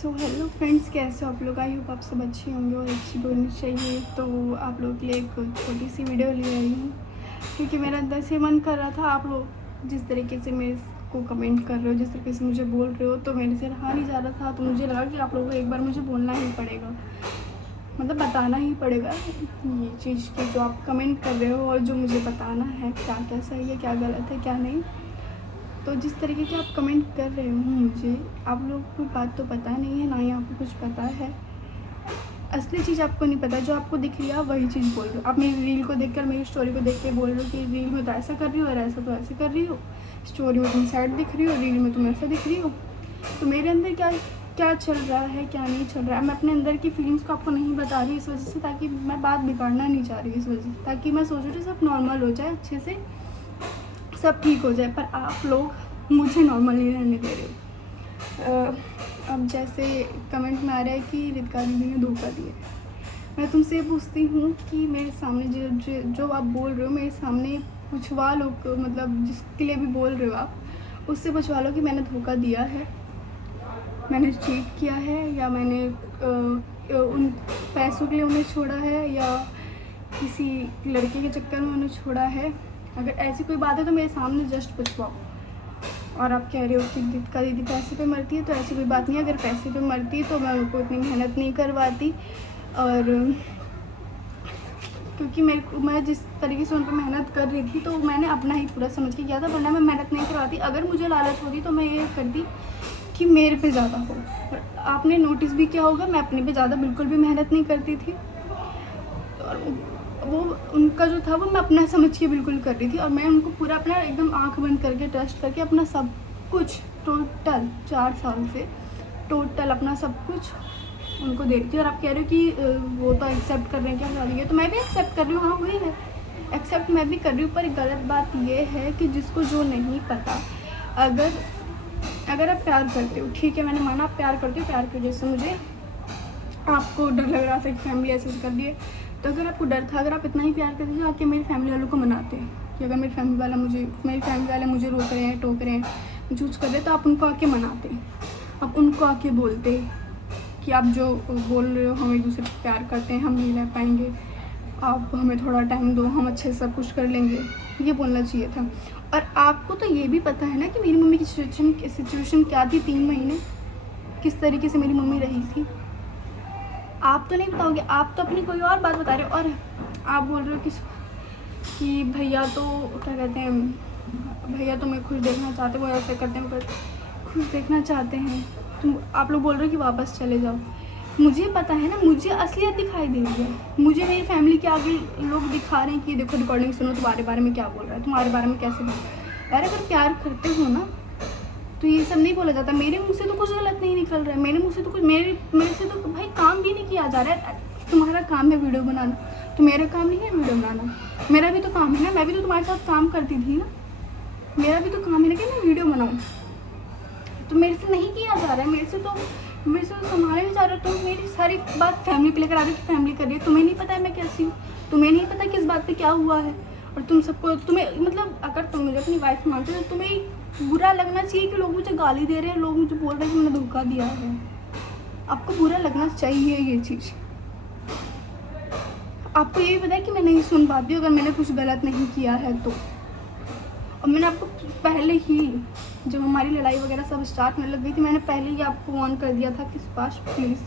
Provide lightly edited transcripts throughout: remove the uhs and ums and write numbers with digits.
So hello friends, कैसे हो आप लोग? आई होप आप सब अच्छे होंगे और अच्छी बोलनी चाहिए। तो आप लोग के लिए एक छोटी सी वीडियो ले आई हूँ क्योंकि मेरा अंदर से मन कर रहा था। आप लोग जिस तरीके से मेरे को कमेंट कर रहे हो, जिस तरीके से मुझे बोल रहे हो, तो मेरे से रहा नहीं जा रहा था। तो मुझे लगा कि आप लोगों को एक बार मुझे बोलना ही पड़ेगा, मतलब बताना ही पड़ेगा ये चीज़ कि जो आप कमेंट कर रहे हो और जो मुझे बताना है क्या क्या सही है, क्या गलत है, क्या नहीं। तो जिस तरीके के आप कमेंट कर रहे हो मुझे, आप लोगों को बात तो पता नहीं है, ना ही आपको कुछ पता है। असली चीज़ आपको नहीं पता, जो आपको दिख रही है आप वही चीज़ बोल रहे हो। आप मेरी रील को देखकर, मेरी स्टोरी को देख के बोल रहे हो कि रील में तो ऐसा कर रही हो और ऐसा तो ऐसे कर रही हो, स्टोरी में तुम सैड दिख रही हो, रील में तुम ऐसा दिख रही हो। तो मेरे अंदर क्या क्या चल रहा है, क्या नहीं चल रहा है, मैं अपने अंदर की फीलिंग्स को आपको नहीं बता रही इस वजह से, ताकि मैं बात बिगाड़ना नहीं चाह रही इस वजह से, ताकि मैं सोच रही सब नॉर्मल हो जाए, अच्छे से सब ठीक हो जाए। पर आप लोग मुझे नॉर्मल नहीं रहने दे रहे हो। अब जैसे कमेंट में आ रहा है कि रितिका दीदी ने धोखा दिया। मैं तुमसे पूछती हूँ कि मेरे सामने जो आप बोल रहे हो, मेरे सामने पूछवा लो, मतलब जिसके लिए भी बोल रहे हो आप, उससे पूछवा लो कि मैंने धोखा दिया है, मैंने चीट किया है, या मैंने उन पैसों के लिए उन्हें छोड़ा है, या किसी लड़के के चक्कर में उन्हें छोड़ा है। अगर ऐसी कोई बात है तो मेरे सामने जस्ट पूछवाओ। और आप कह रहे हो कि रितिका दीदी पैसे पे मरती है, तो ऐसी कोई बात नहीं है। अगर पैसे पे मरती तो मैं उनको इतनी मेहनत नहीं करवाती। और क्योंकि मैं जिस तरीके से उन पर मेहनत कर रही थी, तो मैंने अपना ही पूरा समझ के किया था, वरना मैं मेहनत नहीं करवाती। अगर मुझे लालच होती तो मैं ये करती कि मेरे पे ज़्यादा हो। और आपने नोटिस भी किया होगा, मैं अपने पे ज़्यादा बिल्कुल भी मेहनत नहीं करती थी। और वो उनका जो था वो मैं अपना समझ के बिल्कुल कर रही थी, और मैं उनको पूरा अपना एकदम आंख बंद करके ट्रस्ट करके अपना सब कुछ टोटल 4 साल से टोटल अपना सब कुछ उनको दे रही थी। और आप कह रहे हो कि वो तो एक्सेप्ट कर रहे हैं क्या शादी है, तो मैं भी एक्सेप्ट कर रही हूँ। हाँ वही है, एक्सेप्ट मैं भी कर रही हूँ। पर गलत बात ये है कि जिसको जो नहीं पता, अगर आप प्यार करते हो, ठीक है मैंने माना आप प्यार करते हो, प्यार की वजह से मुझे आपको डर लग रहा था कि फैमिली ऐसे कर दिए। तो अगर आपको डर था, अगर आप इतना ही प्यार करते थे, आके मेरी फैमिली वालों को मनाते हैं कि अगर मेरी फैमिली वाले मुझे रोक रहे हैं, टोक रहे हैं, जूझ कर रहे हैं, तो आप उनको आके मनाते। आप उनको आके बोलते कि आप जो बोल रहे हो हम एक दूसरे से प्यार करते हैं, हम नहीं रह पाएंगे, आप हमें थोड़ा टाइम दो, हम अच्छे से सब कुछ कर लेंगे, ये बोलना चाहिए था। और आपको तो ये भी पता है ना कि मेरी मम्मी की सिचुएशन क्या थी। 3 महीने किस तरीके से मेरी मम्मी रही थी, आप तो नहीं बताओगे। आप तो अपनी कोई और बात बता रहे हो, और आप बोल रहे हो कि भैया तो क्या कहते हैं, भैया तुम्हें खुश देखना चाहते, वो ऐसे करते हैं, पर खुश देखना चाहते हैं। तुम आप लोग बोल रहे हो कि वापस चले जाओ। मुझे पता है ना, मुझे असलियत दिखाई दे रही है। मुझे मेरी फैमिली के आगे लोग दिखा रहे हैं कि देखो रिकॉर्डिंग सुनो, तुम्हारे बारे में क्या बोल रहा है, तुम्हारे बारे में कैसे बोल रहा है। यार अगर प्यार करते हो ना तो ये सब नहीं बोला जाता। मेरे मुँह से तो कुछ गलत नहीं निकल रहा है, मेरे मुँह से तो कुछ मेरे से तो भाई काम भी नहीं किया जा रहा है। तुम्हारा काम है वीडियो बनाना, तो मेरा काम नहीं है वीडियो बनाना। मेरा भी तो काम है ना, मैं भी तो तुम्हारे साथ काम करती थी ना, मेरा भी तो काम है ना कि मैं वीडियो बनाऊँ। तो मेरे से नहीं किया जा रहा है, मेरे से तो संभालने नहीं जा रहा। तुम मेरी सारी बात फैमिली पे लेकर आ रही हो कि फैमिली कर रही है। तुम्हें नहीं पता है मैं कैसी हूँ, तुम्हें नहीं पता किस बात पे क्या हुआ है। और तुम्हें मतलब अगर तुम मुझे अपनी वाइफ मानते हो तो तुम्हें बुरा लगना चाहिए कि लोग मुझे गाली दे रहे हैं, लोग मुझे बोल रहे हैं कि मैंने धोखा दिया है। आपको बुरा लगना चाहिए ये चीज़। आपको ये भी पता है कि मैं नहीं सुन पाती हूँ अगर मैंने कुछ गलत नहीं किया है तो। और मैंने आपको पहले ही, जब हमारी लड़ाई वगैरह सब स्टार्ट होने लग गई थी, मैंने पहले ही आपको वार्न कर दिया था कि सुभाष प्लीज़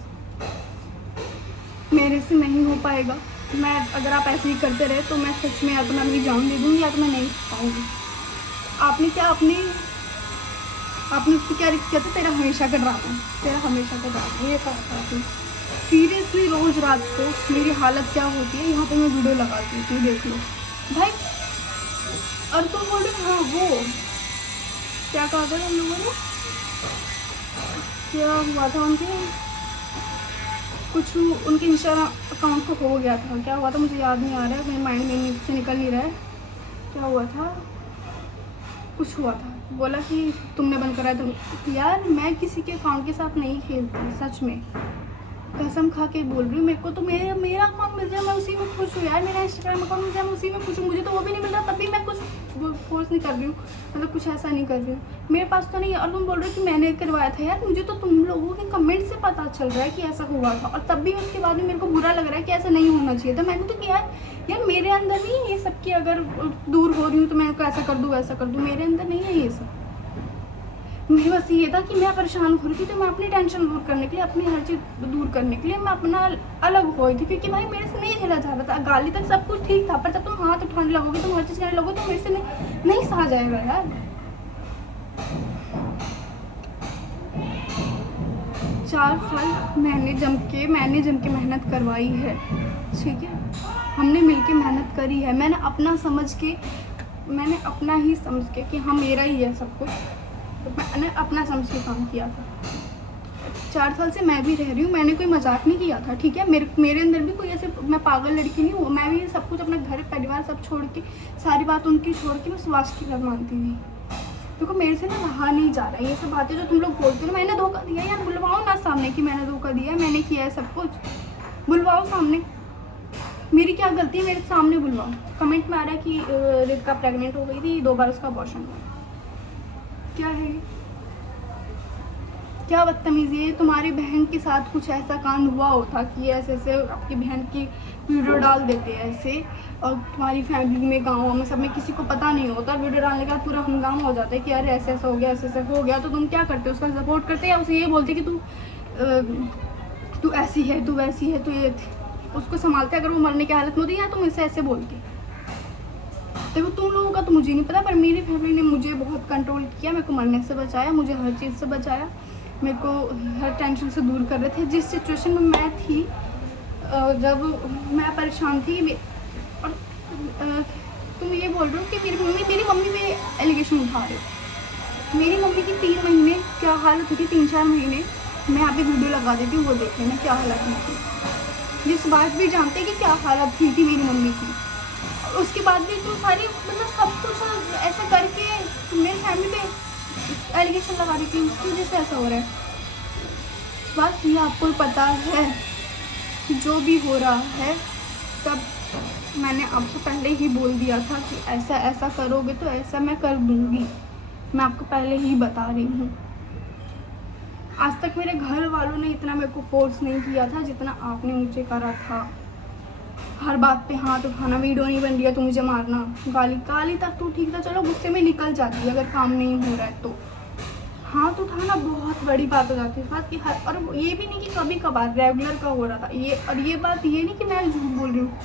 मेरे से नहीं हो पाएगा। मैं अगर आप ऐसे ही करते रहे तो मैं सच में या तो मैं अपनी जान दे दूँगी या तो मैं नहीं पाऊँगी। आपने उसको क्या किया था, तेरा हमेशा का ड्रामा, तेरा हमेशा का ड्रामा, ये कहा था आपने। सीरियसली रोज़ रात को मेरी हालत क्या होती है, यहाँ पे मैं वीडियो लगाती हूँ, देख लो भाई। और तुम बोल रहे हाँ वो क्या कहा था हम लोगों ने, क्या हुआ था उनके कुछ, उनके इंस्टाग्राम अकाउंट को हो गया था, क्या हुआ था मुझे याद नहीं आ रहा है, मेरे माइंड में से निकल नहीं रहा है। क्या हुआ था, कुछ हुआ था, बोला कि तुमने बंद कराया। तुम यार मैं किसी के अकाउंट के साथ नहीं खेलती, सच में कसम खा के बोल रही हूँ। मेरे को तो मेरा अकाउंट मिल जाए मैं उसी में खुश हूँ यार, मेरा इंस्टाग्राम अकाउंट मिल जाए मैं उसी में खुश हूँ। मुझे तो वो भी नहीं मिल रहा, तभी मैं कुछ फोर्स नहीं कर रही हूँ, मतलब कुछ ऐसा नहीं कर रही हूँ। मेरे पास तो नहीं है। और तुम बोल रहे हो कि मैंने करवाया था, यार मुझे तो तुम लोगों के कमेंट से पता चल रहा है कि ऐसा हुआ था, और तब भी उसके बाद में मेरे को बुरा लग रहा है कि ऐसा नहीं होना चाहिए था। मैंने तो किया यार, मेरे अंदर नहीं ये सब कि अगर दूर हो रही हूँ तो मैं ऐसा कर दूँ वैसा कर दूँ, मेरे अंदर नहीं है ये सब। मेरे बस ये था कि मैं परेशान हो रही थी तो मैं अपनी टेंशन दूर करने के लिए, अपनी हर चीज़ दूर करने के लिए मैं अपना अलग हो गई थी, क्योंकि भाई मेरे से नहीं झेला जा रहा था। गाली तक सब कुछ ठीक था, पर जब तुम हाथ उठाने लगोगे, तुम हर चीज़ करने लगोगे तो मेरे से नहीं सहा जाएगा यार। 4 साल मैंने जम के मेहनत करवाई है, ठीक है, हमने मिलके मेहनत करी है। मैंने अपना ही समझ के कि हाँ मेरा ही है सब कुछ, तो मैंने अपना समझ के काम किया था। 4 साल से मैं भी रह रही हूँ, मैंने कोई मजाक नहीं किया था, ठीक है। मेरे अंदर भी कोई ऐसे मैं पागल लड़की नहीं हूँ। मैं भी सब कुछ अपना घर परिवार सब छोड़ के, सारी बात उनकी छोड़ के मैं सुभाष की बात मानती थी। देखो मेरे से ना रहा नहीं जा रहा है ये सब बातें जो तुम लोग बोलते हो। मैंने धोखा दिया यार, बुलवाओ ना सामने कि मैंने धोखा दिया, मैंने किया है सब कुछ, बुलवाओ सामने। मेरी क्या गलती है, मेरे सामने बुलवाओ। कमेंट में आ रहा है कि रितिका प्रेग्नेंट हो गई थी, 2 बार उसका अबॉर्शन हुआ। क्या है, क्या बदतमीजी है। तुम्हारी बहन के साथ कुछ ऐसा कांड हुआ होता कि ऐसे आपकी बहन की वीडियो डाल देते हैं ऐसे, और तुम्हारी फैमिली में, गाँव में, सब में किसी को पता नहीं होता, वीडियो डालने का पूरा हंगामा हो जाता है कि अरे ऐसे ऐसा हो गया, ऐसे ऐसा हो गया, तो तुम क्या करते हो, उसका सपोर्ट करते या उसे ये बोलते कि तू ऐसी है, तू वैसी है, तो ये उसको संभालते अगर वो मरने की हालत में होती, या तुम इसे ऐसे बोलते। देखो तुम लोगों का तो मुझे नहीं पता, पर मेरी फैमिली ने मुझे बहुत कंट्रोल किया, मेरे को मरने से बचाया, मुझे हर चीज़ से बचाया, मेरे को हर टेंशन से दूर कर रहे थे। जिस सिचुएशन में मैं थी, जब मैं परेशान थी, और तुम ये बोल रहे हो कि मेरी मम्मी पे एलिगेशन उठा रहे हो। मेरी मम्मी की 3 महीने क्या हालत हुई थी, 3-4 महीने मैं यहाँ पे वीडियो लगा देती हूँ, वो देख लेना क्या हालत हुई थी। जिस बात भी जानते हैं कि क्या हालत हुई थी मेरी मम्मी की, उसके बाद भी तुम सारी मतलब सब कुछ ऐसा करके मेरी फैमिली पे एलिगेशन लगा रही थी, उसकी वजह से ऐसा हो रहा है। इस बात ये आपको पता है, जो भी हो रहा है सब मैंने आपको पहले ही बोल दिया था कि ऐसा ऐसा करोगे तो ऐसा मैं कर दूँगी, मैं आपको पहले ही बता रही हूँ। आज तक मेरे घर वालों ने इतना मेरे को फोर्स नहीं किया था जितना आपने मुझे करा था। हर बात पे हाथ उठाना, वीडियो नहीं बन रही है तो मुझे मारना, गाली तक तो ठीक था, चलो गुस्से में निकल जाती है अगर काम नहीं हो रहा है तो। हाथ उठाना बहुत बड़ी बात हो जाती है इस बात की। और ये भी नहीं कि कभी कभार, रेगुलर का हो रहा था ये। और ये बात ये नहीं कि मैं झूठ बोल रही हूँ,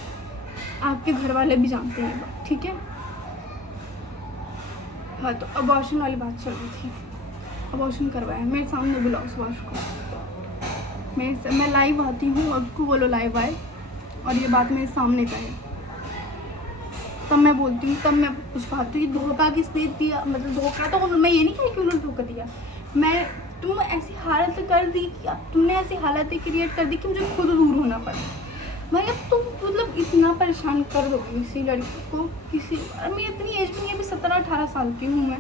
आपके घर वाले भी जानते हैं ये बात, ठीक है। हाँ, तो अबॉर्शन वाली बात चल रही थी, अबॉर्शन करवाया, मेरे सामने बुलाओ सुभाष को, मैं लाइव आती हूँ, और उसको बोलो लाइव आए और ये बात मेरे सामने कहे, तब मैं बोलती हूँ, तब मैं कुछ पाती हूँ। धोखा किसने दिया, मतलब धोखा तो मैं ये नहीं कही कि उन्होंने धोखा दिया, तुम ऐसी हालत कर दी कि तुमने ऐसी हालत क्रिएट कर दी कि मुझे खुद दूर होना पड़ा। भाई अब तुम मतलब इतना परेशान कर दोगे किसी लड़की को, मैं इतनी एज में नहीं, अभी 17-18 साल की हूँ मैं,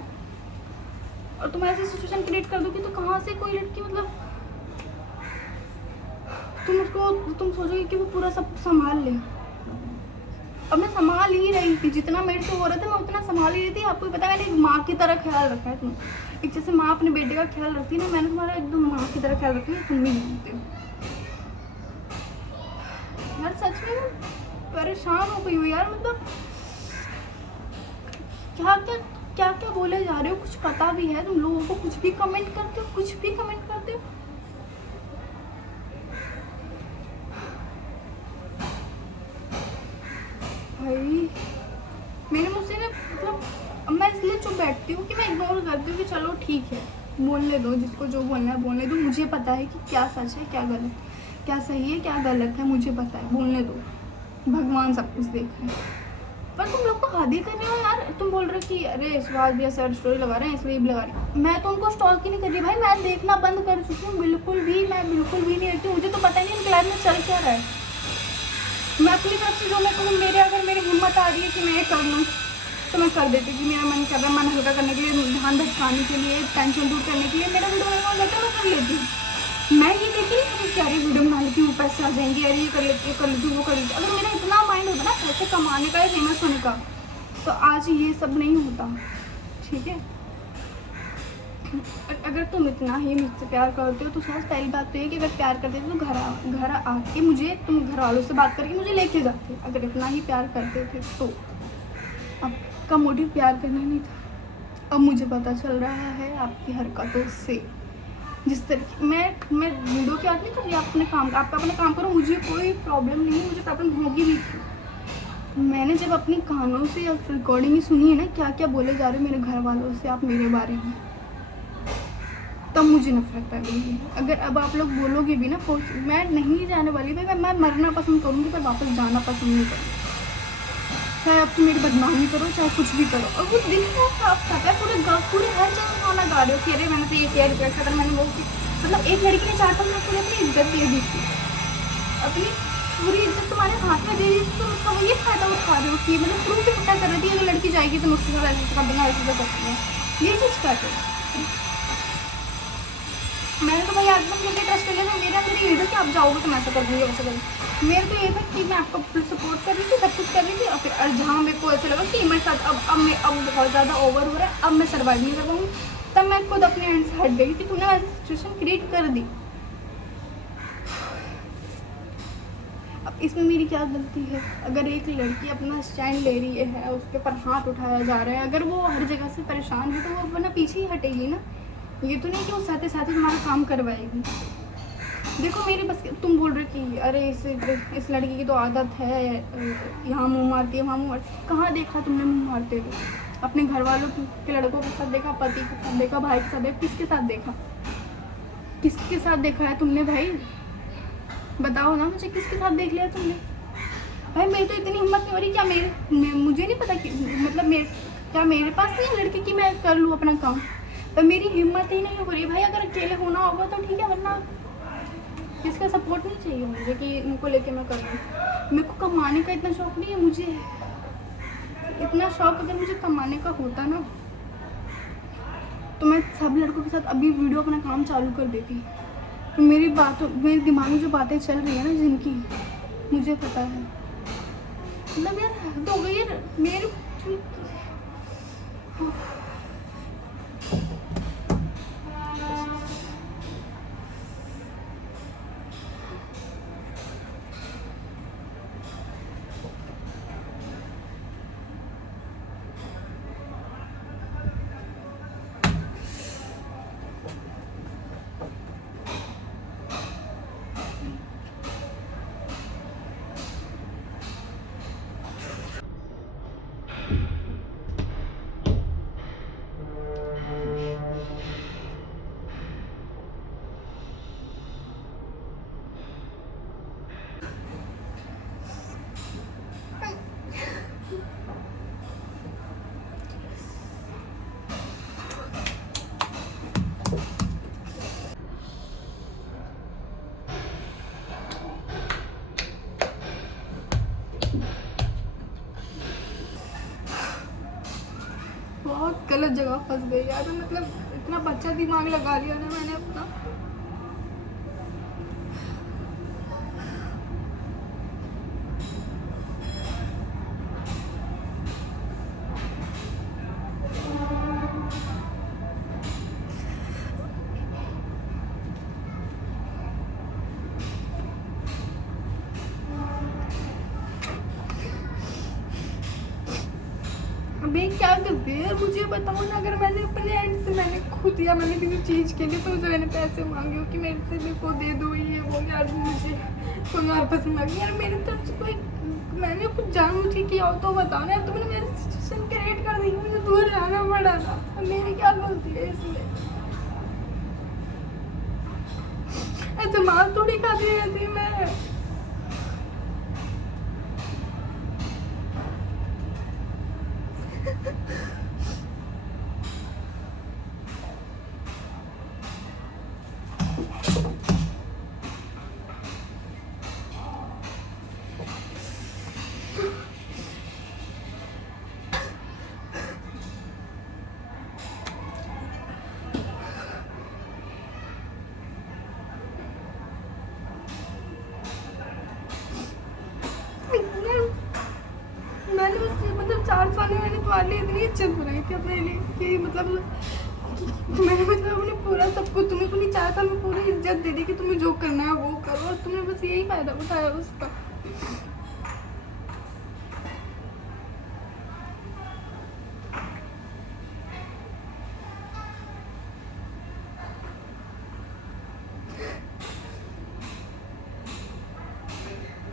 और तुम ऐसी सिचुएशन क्रिएट कर दोगे तो कहाँ से कोई लड़की, मतलब तुम सोचोगे कि वो पूरा सब संभाल ले। अब मैं संभाल ही रही थी, जितना मेरे से हो रहा था मैं उतना संभाल ही रही थी। आपको पता है मैंने एक माँ की तरह ख्याल रखा है। तुम एक जैसे माँ अपने बेटे का ख्याल रखती है ना, मैंने तुम्हारा एकदम माँ की तरह ख्याल रखा है, तुम भी जानते हो। यार सच में परेशान हो गई हो यार, मतलब क्या क्या बोले जा रहे हो, कुछ पता भी है तुम लोगों को, कुछ भी कमेंट करते हो। भाई मेरे मुझसे ना, मतलब अब मैं इसलिए चुप बैठती हूँ कि मैं इग्नोर करती हूँ कि चलो ठीक है, बोलने दो, जिसको जो बोलना है बोलने दो। मुझे पता है कि क्या सच है क्या गलत, क्या सही है क्या गलत है, मुझे पता है, बोलने दो, भगवान सब कुछ देख रहे हैं। पर तुम लोग तो हद ही कर रहे हो यार। तुम बोल रहे हो कि अरे सुभाष भैया सर स्टोरी लगा रहे हैं इसलिए भी लगा रही हूँ। मैं तो उनको स्टॉक ही नहीं कर रही भाई, मैं देखना बंद कर चुकी हूँ, बिल्कुल भी नहीं रहती। मुझे तो पता ही नहीं उनके लाइफ में चल क्या रहा है। मैं अपनी तरफ से जो मैं कहूँ, अगर मेरी हिम्मत आ रही है कि मैं ये कर लूँ तो मैं कर देती, कि मेरा मन कर रहा है, मन हल्का करने के लिए, ध्यान भटकाने के लिए, टेंशन दूर करने के लिए, मेरा वीडियो बनाना होता है, मैं कर लेती हूँ। मैं ये देखती हूँ कि अरे वीडियो बना लेती हूँ, पैसे आ जाएंगे, अरे ये कर लेती हूँ, वो कर लेती हूँ। अगर मेरा इतना माइंड होता ना पैसे कमाने का या फेमस होने का, तो आज ये सब नहीं होता, ठीक है। अगर तुम इतना ही मुझसे प्यार करते हो तो शायद पहली बात तो ये कि अगर प्यार करते थे तो घर आके मुझे, तुम घर वालों से बात करके मुझे लेके जाते। अगर इतना ही प्यार करते थे तो आपका मोटिव प्यार करना नहीं था। अब मुझे पता चल रहा है आपकी हरकतों से, जिस तरीके मैं वीडियो की बात नहीं कर रही, आप अपने काम करो, मुझे कोई प्रॉब्लम नहीं है, मुझे प्रॉब्लम होगी भी क्यों। मैंने जब अपने कानों से रिकॉर्डिंग ही सुनी है ना, क्या क्या बोले जा रहे मेरे घर वालों से आप मेरे बारे में, तब मुझे नफरत पैदा। अगर अब आप लोग बोलोगे भी ना, मैं नहीं जाने वाली भाई, मैं मरना पसंद करूँगी पर वापस जाना पसंद नहीं करूँगी। चाहे आप तो मेरी बदनामी करो, चाहे कुछ भी करो। और वो दिल में साफ खाता है, पूरे हर जगह गाना गा रहे हो कि अरे मैंने तो ये किया, रिग्रेट था, मैंने वो की। मतलब एक लड़की ने 4-5 लोग पूरी अपनी इज्जत दे दी थी, अपनी पूरी इज्जत तुम्हारे हाथ में दे दी थी, तुम उसका ये फायदा उठा रहे हो कि मतलब प्रूफ भी पता कर रही थी अगर लड़की जाएगी तो मुझसे ऐसे कर देना, ऐसे करती है, ये चीज़ करते हैं। मैंने तो भाई आज तक मुझे ट्रस्ट कर लिया था, मेरा अंदर ये था कि आप जाओगे तो मैं ऐसा कर दूँगी, वैसा करूँगी। मेरे तो ये था कि मैं आपको फुल सपोर्ट कर रही थी, सब कुछ कर रही थी, और फिर जहाँ मेरे को ऐसा लगा कि मेरे साथ अब बहुत ज़्यादा ओवर हो रहा है, अब मैं सर्वाइव नहीं कर पाऊँगी, तब मैं खुद अपने हैंड से हट गई कि तुमने ऐसी सिचुएशन क्रिएट कर दी। अब इसमें मेरी क्या गलती है? अगर एक लड़की अपना स्टैंड ले रही है, उसके ऊपर हाथ उठाया जा रहा है, अगर वो हर जगह से परेशान है तो वो अपना पीछे ही हटेगी ना। ये तो नहीं कि वो साथ साथ तुम्हारा काम करवाएगी। देखो मेरे बस, तुम बोल रहे कि अरे इस लड़की की तो आदत है, यहाँ मुँह मारती है, वहाँ मुँह मारती है। कहाँ देखा तुमने मुँह मारते हुए? अपने घर वालों के लड़कों के साथ देखा, पति के साथ देखा, भाई के साथ देखा, किसके साथ देखा? किसके साथ देखा है तुमने भाई? बताओ ना मुझे, किसके साथ देख लिया तुमने? भाई मेरी तो इतनी हिम्मत नहीं हो रही, क्या मुझे नहीं पता कि मतलब क्या मेरे पास नहीं है लड़की कि मैं कर लूँ अपना काम, पर मेरी हिम्मत ही नहीं हो रही भाई। अगर अकेले होना होगा तो ठीक है, वरना किसका सपोर्ट नहीं चाहिए मुझे कि इनको लेके मैं कर लूँ। मेरे को कमाने का इतना शौक नहीं है, मुझे इतना शौक अगर मुझे कमाने का होता ना तो मैं सब लड़कों के साथ अभी वीडियो अपना काम चालू कर देती। तो मेरे दिमाग में जो बातें चल रही है ना जिनकी, मुझे पता है। मतलब यार तो गई यार मेरे बहुत गलत जगह फंस गई यार। मतलब इतना बच्चा दिमाग लगा लिया ना मैंने अपना। अभी क्या करते हैं मुझे बताओ ना। अगर मैंने अपने एंड से मैंने खुद या मैंने किसी चीज़ के लिए तुमसे मैंने पैसे मांगे हो कि मेरे को दे दो ये वो, यार मुझे कोई और पसंद आ गई यार, मेरी तरफ से कोई मैंने कुछ जानबूझ के किया हो तो बताओ ना यार। तुमने मेरी सिचुएशन क्रिएट कर दी, मुझे दूर रहना पड़ा था, मेरी क्या गलती है इसमें? ऐसे मार थोड़ी खाती रहती मैं। मैंने उससे मतलब 4 साल में मैंने तुम्हारे लिए इतनी इज्जत बनाई थी अपने लिए कि मतलब मैंने मतलब अपने पूरा सब कुछ तुम्हें को नहीं चाहा था, मैं पूरी इज्जत दे दी कि तुम्हें जो करना है वो करो, और तुमने बस यही फायदा उठाया उसका।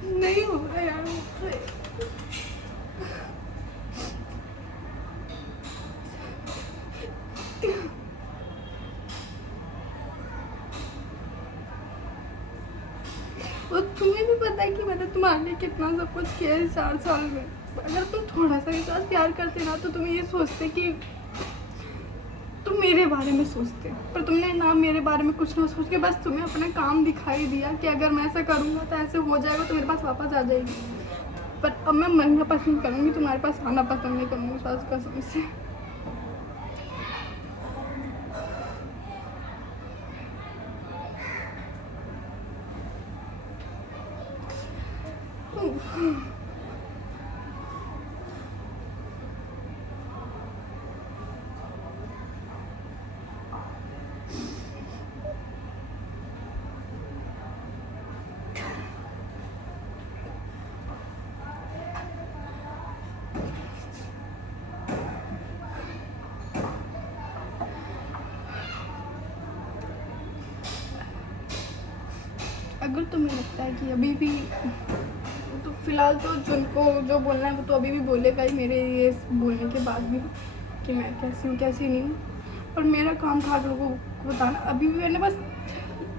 नहीं हो रहा यार मुझसे। और तुम्हें भी पता है कि मैंने तुम्हारे लिए कितना सब कुछ किया है 4 साल में। अगर तुम थोड़ा सा मेरे साथ प्यार करते ना तो तुम ये सोचते कि तुम मेरे बारे में सोचते, पर तुमने ना मेरे बारे में कुछ ना सोच के बस तुम्हें अपना काम दिखाई दिया कि अगर मैं ऐसा करूँगा तो ऐसे हो जाएगा, तो मेरे पास वापस आ जाएगी। पर अब मैं मरना पसंद करूँगी, तुम्हारे पास आना पसंद नहीं करूँगी सास कसम से। अगर तुम्हें लगता है कि अभी भी, तो फिलहाल तो जिनको जो बोलना है वो तो अभी भी बोलेगा ही मेरे ये बोलने के बाद भी कि मैं कैसी हूँ कैसी नहीं हूँ। पर मेरा काम था आप लोगों को बताना। अभी भी मैंने बस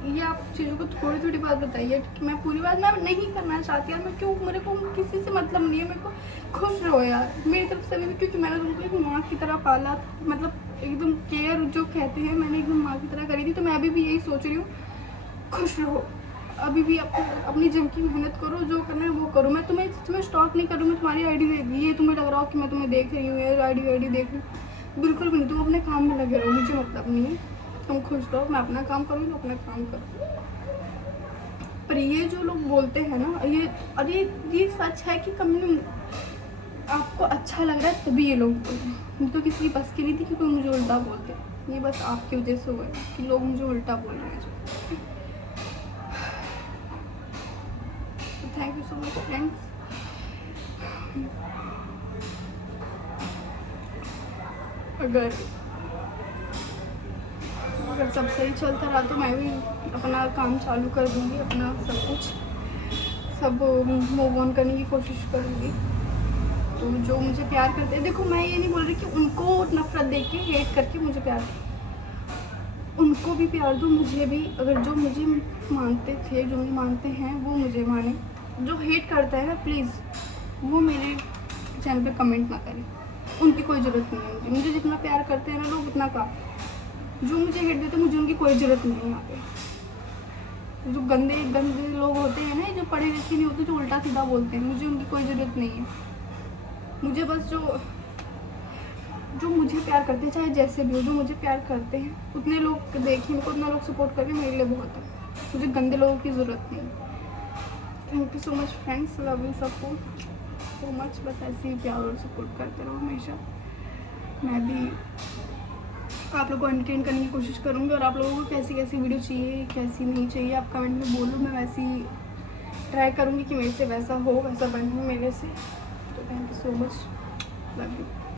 ये आप चीज़ों को थोड़ी थोड़ी बात बताई है कि मैं पूरी बात मैं नहीं करना चाहती यार। मैं क्यों, मेरे को किसी से मतलब नहीं है, मेरे को खुश रहो यार मेरी तरफ से भी, क्योंकि मैंने तुमको एक माँ की तरह पाला, मतलब एकदम केयर जो कहते हैं मैंने एकदम माँ की तरह करी थी। तो मैं अभी भी यही सोच रही हूँ, खुश रहो। अभी भी अपनी जिम की मेहनत करो, जो करना है वो करो। मैं तुम्हें स्टॉक नहीं करूँ, मैं तुम्हारी आईडी दे दी, ये तुम्हें लग रहा हो कि मैं तुम्हें देख रही हूँ या आईडी देख रही हूँ, बिल्कुल भी नहीं। तुम अपने काम में लगे रहो, मुझे मतलब नहीं है। तुम खुश रहो, मैं अपना काम करूँ तो अपना काम करो। पर ये जो लोग बोलते हैं ना, ये सच है कि कभी आपको अच्छा लग रहा है तभी ये लोग बोलते हैं। मुझे तो किसी बस की नहीं थी कि कोई मुझे उल्टा बोलते, ये बस आपकी वजह से हुआ है कि लोग मुझे उल्टा बोल रहे हैं। Thank you so much friends. अगर सब सही चलता रहा तो मैं भी अपना काम चालू कर दूँगी, अपना सब मूव ऑन करने की कोशिश करूँगी। तो जो मुझे प्यार करते हैं, देखो मैं ये नहीं बोल रही कि उनको नफरत देख के हेट करके मुझे प्यार, उनको भी प्यार दो, मुझे भी। अगर जो मुझे मानते थे, जो मुझे मानते हैं वो मुझे माने। जो हेट करता है ना प्लीज़ वो मेरे चैनल पे कमेंट ना करें, उनकी कोई ज़रूरत नहीं है। मुझे जितना प्यार करते हैं ना लोग उतना काफ़ी। जो मुझे हेट देते हैं मुझे उनकी कोई ज़रूरत नहीं है यहाँ पे। जो गंदे लोग होते हैं ना, जो पढ़े लिखे नहीं होते, जो उल्टा सीधा बोलते हैं, मुझे उनकी कोई ज़रूरत नहीं है। मुझे बस जो मुझे प्यार करते हैं, चाहे जैसे भी हो, जो मुझे प्यार करते हैं उतने लोग देखें, मेरे को उतना लोग सपोर्ट करें, मेरे लिए बहुत है। मुझे गंदे लोगों की ज़रूरत नहीं। Thank you so much friends, love you सबको सो मच। बस ऐसे ही प्यार और सपोर्ट करते रहो हमेशा। मैं भी आप लोगों को एंटरटेन करने की कोशिश करूँगी, और आप लोगों को कैसी कैसी वीडियो चाहिए, कैसी नहीं चाहिए, आप कमेंट में बोलो। मैं वैसी ट्राई करूँगी कि मेरे से वैसा हो, वैसा बने मेरे से। तो thank you so much, love you.